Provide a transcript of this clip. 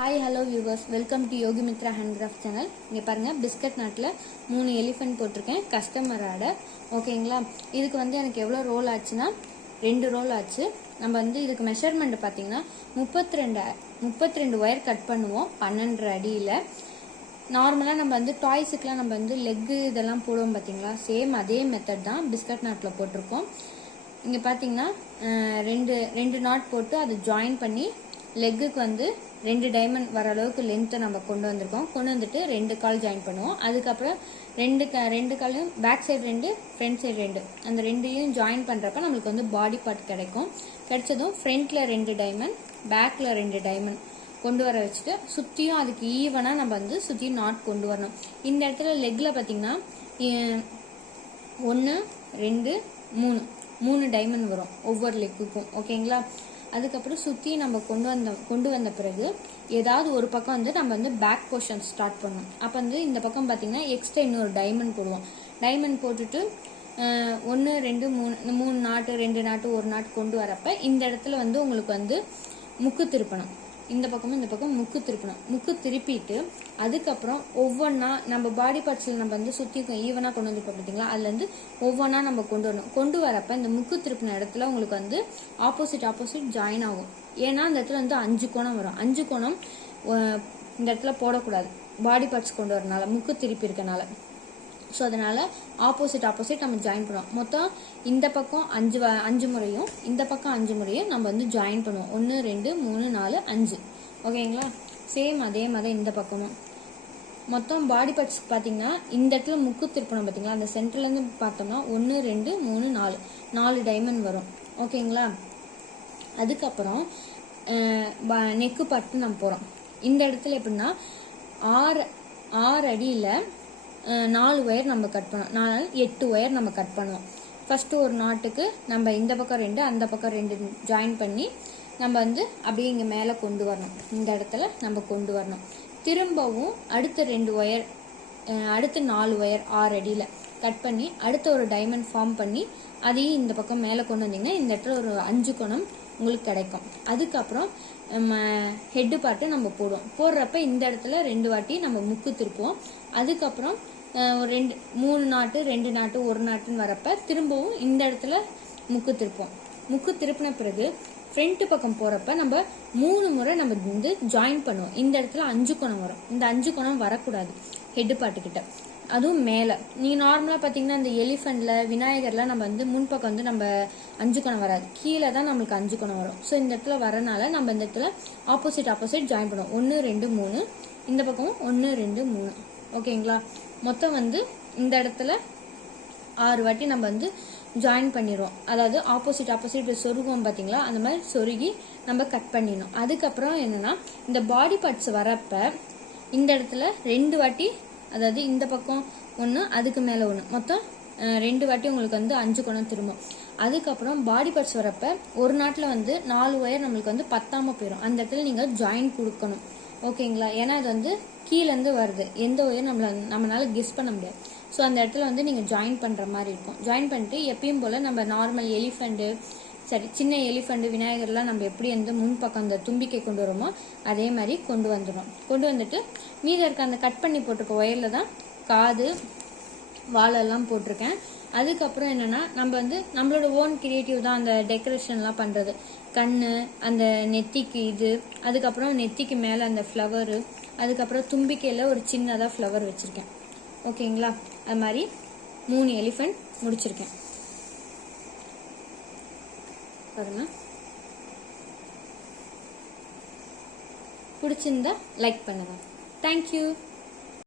Hi hello viewers, welcome to Yogi Mithra handcraft channel. இங்கே பாருங்கள், biscuit நாட்டில் 3 எலிஃபென்ட் போட்டிருக்கேன் கஸ்டமர் ஆர்டர். ஓகேங்களா, இதுக்கு எனக்கு எவ்வளோ ரோல் ஆச்சுன்னா 2 ரோல் ஆச்சு. நம்ம இதுக்கு மெஷர்மெண்ட் பார்த்தீங்கன்னா 32 ஒயர் கட் பண்ணுவோம் 12 அடியில். நார்மலாக நம்ம டாய்ஸுக்கெலாம் நம்ம லெக்கு இதெல்லாம் போடுவோம் பார்த்தீங்களா, சேம் அதே மெத்தட் தான் பிஸ்கட் நாட்டில் போட்டிருக்கோம். இங்கே பார்த்தீங்கன்னா ரெண்டு நாட் போட்டு அதை ஜாயின் பண்ணி லெக்குக்கு 2 டைமண்ட் வர அளவுக்கு லென்த்தை நம்ம கொண்டு வந்திருக்கோம். கொண்டு வந்துட்டு 2 கால் ஜாயின் பண்ணுவோம். அதுக்கப்புறம் ரெண்டு காலையும் பேக் சைடு 2, ஃப்ரண்ட் சைடு 2, அந்த 2ஐயும் ஜாயின் பண்ணுறப்ப நம்மளுக்கு பாடி பார்ட் கிடைக்கும். கிடைச்சதும் ஃப்ரண்ட்டில் 2 டைமண்ட், பேக்கில் 2 டைமண்ட் கொண்டு வர வச்சுட்டு சுற்றியும் அதுக்கு ஈவனாக நம்ம சுற்றியும் நாட் கொண்டு வரணும். இந்த இடத்துல லெக்கில் பார்த்தீங்கன்னா 1 2 3 டைமண்ட் வரும் ஒவ்வொரு லெக்குக்கும். ஓகேங்களா, அதுக்கப்புறம் சுற்றி நம்ம கொண்டு வந்த பிறகு ஏதாவது ஒரு பக்கம் நம்ம பேக் போர்ஷன் ஸ்டார்ட் பண்ணணும். அப்போ இந்த பக்கம் பார்த்தீங்கன்னா எக்ஸ்ட்ரா இன்னொரு டைமண்ட் போடுவோம். டைமண்ட் போட்டுட்டு 1 2 3 நாட்டு 2 நாட்டு 1 நாட்டு கொண்டு வரப்ப இந்த இடத்துல உங்களுக்கு முக்கு திருப்பணும். இந்த பக்கமும் இந்த பக்கம் முக்கு திருப்பணும். முக்கு திருப்பிட்டு அதுக்கப்புறம் ஒவ்வொன்றா நம்ம பாடி பார்ட்ஸில் நம்ம சுற்றி ஈவனாக கொண்டு வந்துருப்போம் பார்த்தீங்களா, அதுலேருந்து ஒவ்வொன்றா நம்ம கொண்டு வரணும். கொண்டு வரப்ப இந்த முக்கு திருப்பின இடத்துல உங்களுக்கு ஆப்போசிட் ஜாயின் ஆகும். ஏன்னா அந்த இடத்துல 5 கோணம் வரும். 5 கோணம் இந்த இடத்துல போடக்கூடாது, பாடி பார்ட்ஸ் கொண்டு வரனால, முக்கு திருப்பி இருக்கனால. ஸோ அதனால் ஆப்போசிட் நம்ம ஜாயின் பண்ணுவோம். மொத்தம் இந்த பக்கம் 5 முறையும் இந்த பக்கம் 5 முறையும் நம்ம ஜாயின் பண்ணுவோம். 1 2 3 4 5. ஓகேங்களா, சேம் அதே மாதிரி இந்த பக்கமும் மொத்தம் பாடி பார்ட்ஸ் பார்த்தீங்கன்னா இந்த இடத்துல முக்கு திருப்பணும் பார்த்தீங்களா, அந்த சென்டர்லேருந்து பார்த்தோம்னா 1 2 3 4 டைமண்ட் வரும். ஓகேங்களா, அதுக்கப்புறம் நெக்கு பார்ட்டு நம்ம போகிறோம். இந்த இடத்துல எப்படின்னா 6 அடியில் 4 ஒயர் நம்ம கட் பண்ணுவோம். 8 ஒயர் நம்ம கட் பண்ணுவோம். ஃபர்ஸ்ட் ஒரு நாட்டுக்கு நம்ம இந்த பக்கம் 2 அந்த பக்கம் 2 ஜாயின் பண்ணி நம்ம அப்படியே இங்கே மேலே கொண்டு வரணும். இந்த இடத்துல நம்ம கொண்டு வரணும். திரும்பவும் அடுத்த 2 ஒயர், அடுத்து 4 ஒயர் 6 அடியில் கட் பண்ணி அடுத்த ஒரு டைமண்ட் ஃபார்ம் பண்ணி அதையும் இந்த பக்கம் மேலே கொண்டு வந்தீங்கன்னா இந்த இடத்துல ஒரு 5 கோணம் உங்களுக்கு கிடைக்கும். அதுக்கப்புறம் ஹெட்டு பார்ட்டு நம்ம போடுவோம். போடுறப்ப இந்த இடத்துல 2 வாட்டி நம்ம முக்கு திருப்புவோம். அதுக்கப்புறம் ஒரு 3 நாட்டு 2 நாட்டு 1 நாட்டுன்னு வரப்ப திரும்பவும் இந்த இடத்துல முக்கு திருப்போம். முக்கு திருப்பின பிறகு ஃப்ரண்ட் பக்கம் போகிறப்ப நம்ம 3 முறை நம்ம ஜாயின் பண்ணுவோம். இந்த இடத்துல 5 கோணம் வரும். இந்த 5 கோணம் வரக்கூடாது ஹெட்டு பார்ட்டுக்கிட்ட, அதுவும் மேலே. நீங்கள் நார்மலாக பார்த்தீங்கன்னா இந்த எலிஃபெண்ட்ல விநாயகர்லாம் நம்ம முன்பக்கம் நம்ம 5 கோணம் வராது, கீழே தான் நம்மளுக்கு 5 கோணம் வரும். ஸோ இந்த இடத்துல வரனால நம்ம இந்த இடத்துல ஆப்போசிட் ஜாயின் பண்ணுவோம். 1 2 3, இந்த பக்கமும் 1 2 3. ஓகேங்களா, மொத்தம் இந்த இடத்துல 6 வாட்டி நம்ம ஜாயின் பண்ணிடுவோம். அதாவது ஆப்போசிட் சொருகுவோம் பார்த்தீங்களா, அந்த மாதிரி சொருகி நம்ம கட் பண்ணிடணும். அதுக்கப்புறம் என்னன்னா இந்த பாடி பார்ட்ஸ் வரப்ப இந்த இடத்துல 2 வாட்டி, அதாவது இந்த பக்கம் 1 அதுக்கு மேலே 1, மொத்தம் 2 வாட்டி உங்களுக்கு 5 கோணம் திரும்பும். அதுக்கப்புறம் பாடி பார்ட்ஸ் வரப்ப ஒரு நாட்டில் 4 ஒயர் நம்மளுக்கு பத்தாமல் போயிடும். அந்த இடத்துல நீங்கள் ஜாயின் கொடுக்கணும். ஓகேங்களா, ஏன்னா அது கீழேருந்து வருது, எந்த ஒயர் நம்மளால கெஸ் பண்ண முடியாது. ஸோ அந்த இடத்துல நீங்கள் ஜாயின் பண்ணுற மாதிரி இருக்கும். ஜாயின் பண்ணிட்டு எப்பயும் போல் நம்ம நார்மல் எலிஃபெண்ட்டு, சரி சின்ன எலிஃபெண்ட் விநாயகர்லாம் நம்ம எப்படி முன்பக்கம் அந்த தும்பிக்கை கொண்டு வரோமோ அதே மாதிரி கொண்டு வந்துடும். கொண்டு வந்துட்டு மீதி இருக்க அந்த கட் பண்ணி போட்டிருக்க ஒயரில் தான் காது வாழெல்லாம் போட்டிருக்கேன். அதுக்கப்புறம் என்னென்னா நம்ம நம்மளோட ஓன் கிரியேட்டிவ் தான் அந்த டெக்கரேஷன்லாம் பண்ணுறது. கண், அந்த நெத்திக்கு இது, அதுக்கப்புறம் நெத்திக்கு மேலே அந்த ஃப்ளவரு, அதுக்கப்புறம் தும்பிக்கையில் ஒரு சின்னதாக ஃப்ளவர் வச்சுருக்கேன். ஓகேங்களா, அது மாதிரி 3 எலிஃபெண்ட் முடிச்சிருக்கேன் பாருங்க. பிடிச்சிருந்தா லைக் பண்ணுங்க. தேங்க்யூ.